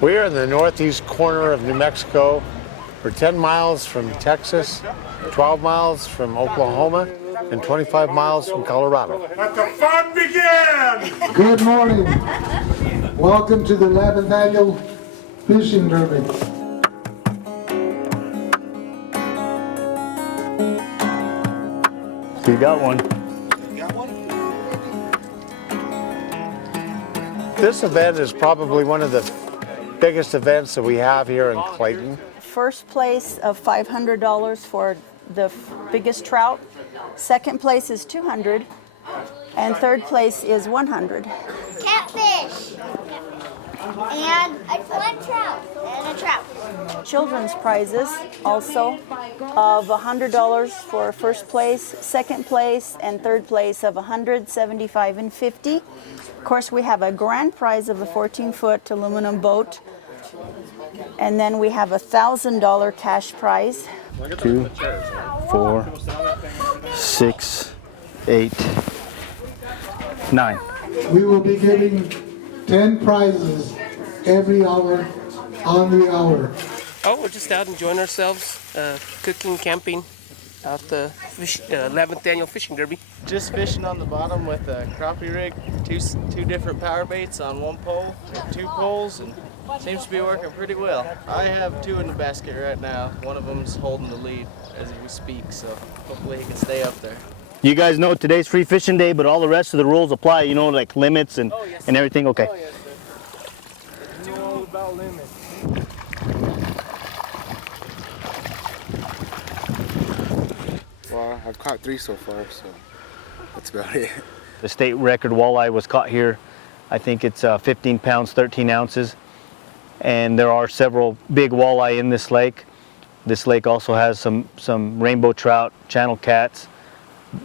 We are in the northeast corner of New Mexico. We're 10 miles from Texas, 12 miles from Oklahoma, and 25 miles from Colorado. Let the fun begin! Good morning. Welcome to the 11th Annual Fishing Derby. You got one. This event is probably one of the biggest events that we have here in Clayton. First place of $500 for the biggest trout. Second place is $200, and third place is $100. Catfish, and one trout, and a trout. Children's prizes also of $100 for first place, second place, and third place of $100, $75, and $50. Of course, we have a grand prize of a 14-foot aluminum boat, and then we have a $1,000 cash prize. 2, 4, 6, 8, 9. We will be giving 10 prizes every hour on the hour. Oh, we're just out enjoying ourselves, cooking, camping, out the 11th Annual Fishing Derby. Just fishing on the bottom with a crappie rig, two different power baits on one pole, 2 poles, and seems to be working pretty well. I have 2 in the basket right now. One of them's holding the lead as we speak, so hopefully he can stay up there. You guys know today's free fishing day, but all the rest of the rules apply, you know, like limits and, and everything? Okay. Oh, yes, sir. You know all about limits. Well, I've caught 3 so far, so that's about it. The state record walleye was caught here. I think it's 15 pounds, 13 ounces. And there are several big walleye in this lake. This lake also has some rainbow trout, channel cats,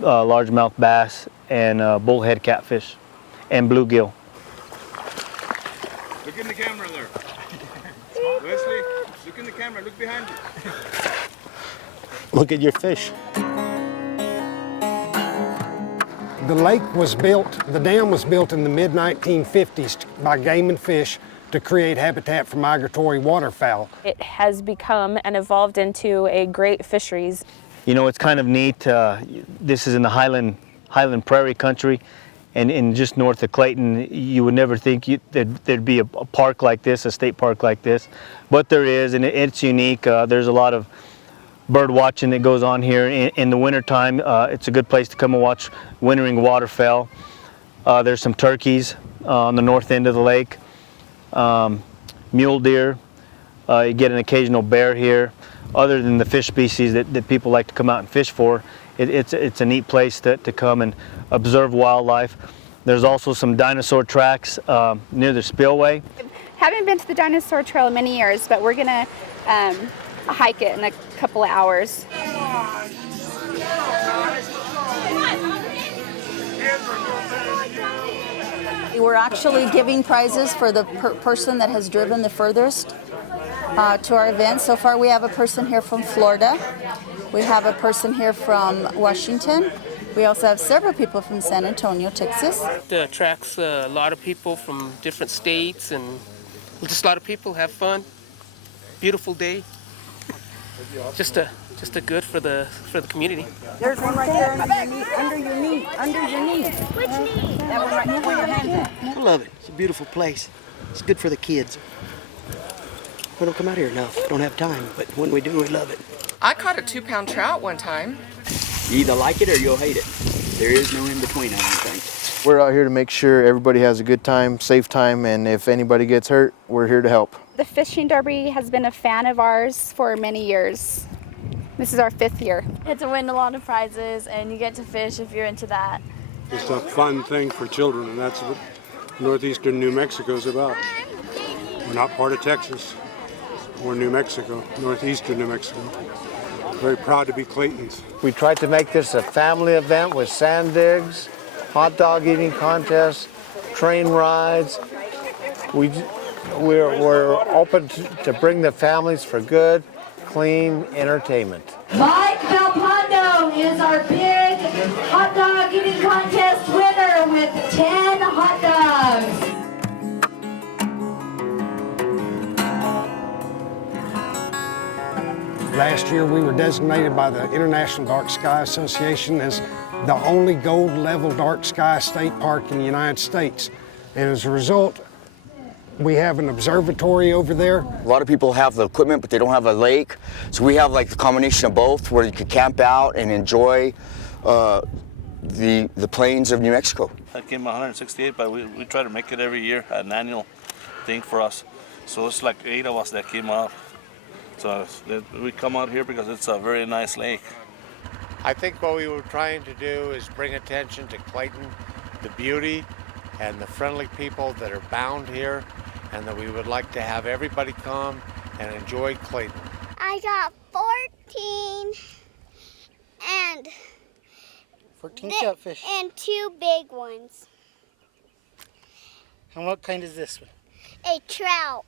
largemouth bass, and bullhead catfish, and bluegill. Look in the camera there. Wesley, look in the camera, look behind you. Look at your fish. The lake was built, the dam was built in the mid-1950s by Game and Fish to create habitat for migratory waterfowl. It has become and evolved into a great fisheries. You know, it's kind of neat. This is in the Highland Prairie country, and in just north of Clayton, you would never think there'd be a park like this, a state park like this, but there is, and it's unique. There's a lot of bird watching that goes on here in the wintertime. It's a good place to come and watch wintering waterfowl. There's some turkeys on the north end of the lake, mule deer. You get an occasional bear here. Other than the fish species that people like to come out and fish for, it's a neat place to come and observe wildlife. There's also some dinosaur tracks near the spillway. Haven't been to the dinosaur trail in many years, but we're gonna hike it in a couple of hours. We're actually giving prizes for the person that has driven the furthest to our event. So far we have a person here from Florida. We have a person here from Washington. We also have several people from San Antonio, Texas. It attracts a lot of people from different states, and just a lot of people have fun. Beautiful day. Just a good for the community. There's one right there under your knee. Which knee? That one right there where your hand's at. I love it. It's a beautiful place. It's good for the kids. We don't come out here enough. Don't have time, but when we do, we love it. I caught a 2-pound trout one time. You either like it or you'll hate it. There is no in between, I don't think. We're out here to make sure everybody has a good time, safe time, and if anybody gets hurt, we're here to help. The fishing derby has been a fan of ours for many years. This is our 5th year. You get to win a lot of prizes, and you get to fish if you're into that. It's a fun thing for children, and that's what northeastern New Mexico is about. We're not part of Texas. We're New Mexico, northeastern New Mexico. Very proud to be Claytons. We tried to make this a family event with sand digs, hot dog eating contests, train rides. We're open to bring the families for good, clean entertainment. Mike Valpondo is our big hot dog eating contest winner with 10 hot dogs. Last year we were designated by the International Dark Sky Association as the only gold level dark sky state park in the United States. And as a result, we have an observatory over there. A lot of people have the equipment, but they don't have a lake. So we have like the combination of both, where you could camp out and enjoy the plains of New Mexico. I came 168, but we try to make it every year, an annual thing for us. So it's like 8 of us that came out. So we come out here because it's a very nice lake. I think what we were trying to do is bring attention to Clayton, the beauty and the friendly people that are bound here, and that we would like to have everybody come and enjoy Clayton. I got 14 and 14 catfish. And 2 big ones. And what kind is this one? A trout.